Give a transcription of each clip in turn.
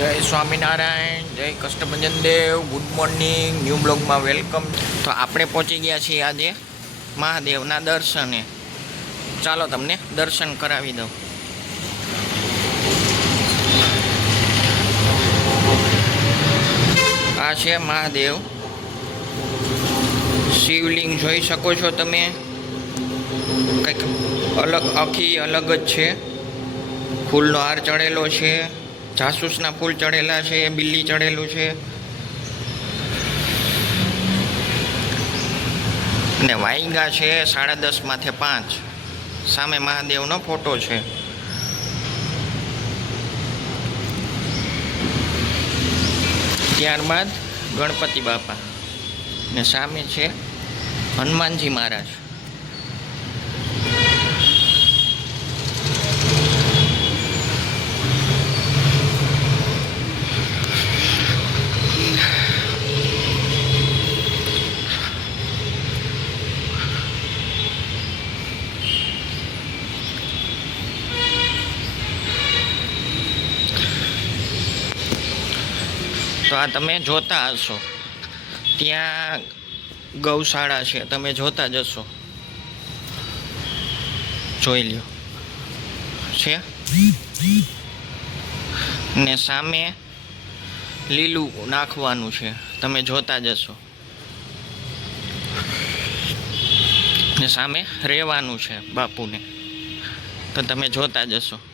જય સ્વામિનારાયણ, જય Kashtabhanjan Dev good morning new બ્લોગમાં વેલકમ તો આપણે પહોંચી ગયા છીએ આજે મહાદેવના દર્શને. ચાલો તમને દર્શન કરાવી દઉં. આ છે મહાદેવ. શિવલિંગ જોઈ શકો છો તમે. કંઈક અલગ, આખી અલગ જ છે. ફૂલનો હાર ચડેલો છે. જાસૂસના ફૂલ ચડેલા છે, બિલ્લી ચડેલું છે. ને વાઈગા છે સાડા દસ માથે પાંચ. સામે મહાદેવનો ફોટો છે. ત્યારબાદ ગણપતિ બાપા. ને સામે છે હનુમાનજી મહારાજ. તો આ તમે જોતા હશો. ત્યાં ગૌશાળા છે. તમે જોતા જશો જોઈ લ્યો. છે? ને સામે લીલું નાખવાનું છે. તમે જોતા જશો ને સામે રહેવાનું છે બાપુને. તો તમે જોતા જશો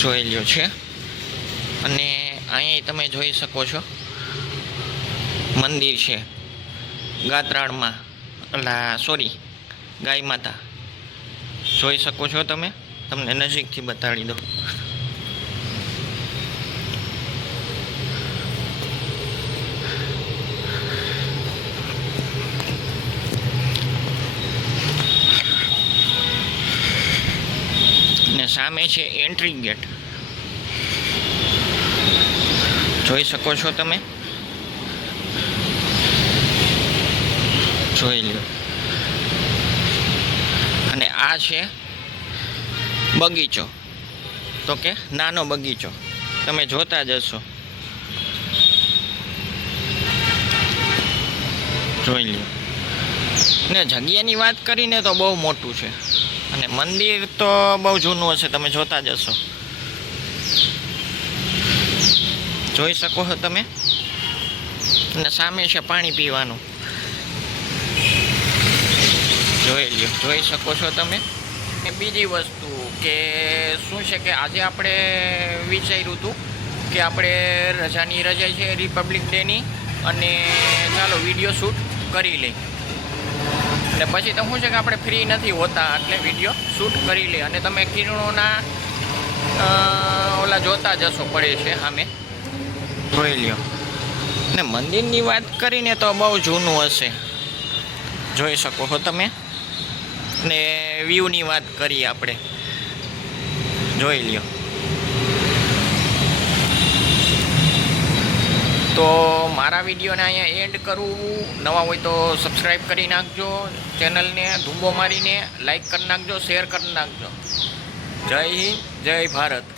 જોઈ લ્યો છે. અને અહીં તમે જોઈ શકો છો, મંદિર છે. ગાત્રાળમાં એટલે સોરી ગાય માતા. જોઈ શકો છો તમે? તમને નજીકથી બતાડી દો સામે છે એન્ટ્રી ગેટ જોઈ શકો છો તમે? જોઈ લો અને આ છે બગીચો. તો કે નાનો બગીચો. તમે જોતા જશો જોઈ લ્યો. ને જગ્યાની વાત કરીને તો બહુ મોટું છે. અને મંદિર તો બહુ જૂનું હશે, તમે જોતા જશો જોઈ શકો છો તમે? અને સામે છે પાણી પીવાનું. જોઈ લ્યો, જોઈ શકો છો તમે? બીજી વસ્તુ કે શું છે કે આજે આપણે વિચાર્યું હતું કે આપણે રજાની રજા છે રિપબ્લિક ડેની અને ચાલો વીડિયો શૂટ કરી લઈ અને પછી તો શું છે કે આપણે ફ્રી નથી હોતા એટલે વીડિયો શૂટ કરી લે. અને તમે કિરણોના ઓલા જોતા જશો પડે છે અમે જોઈ લ્યો. ને મંદિરની વાત કરીને તો બહુ જૂનું હશે. જોઈ શકો છો તમે. ને વ્યૂની વાત કરીએ આપણે. જોઈ લ્યો. તો મારા વિડીયોને અહીંયા એન્ડ કરું. નવા હોય તો સબસ્ક્રાઈબ કરી નાખજો. ચેનલને ધૂંબો મારીને લાઈક કરી નાખજો શેર કરી નાખજો. જય હિન્દ, જય ભારત.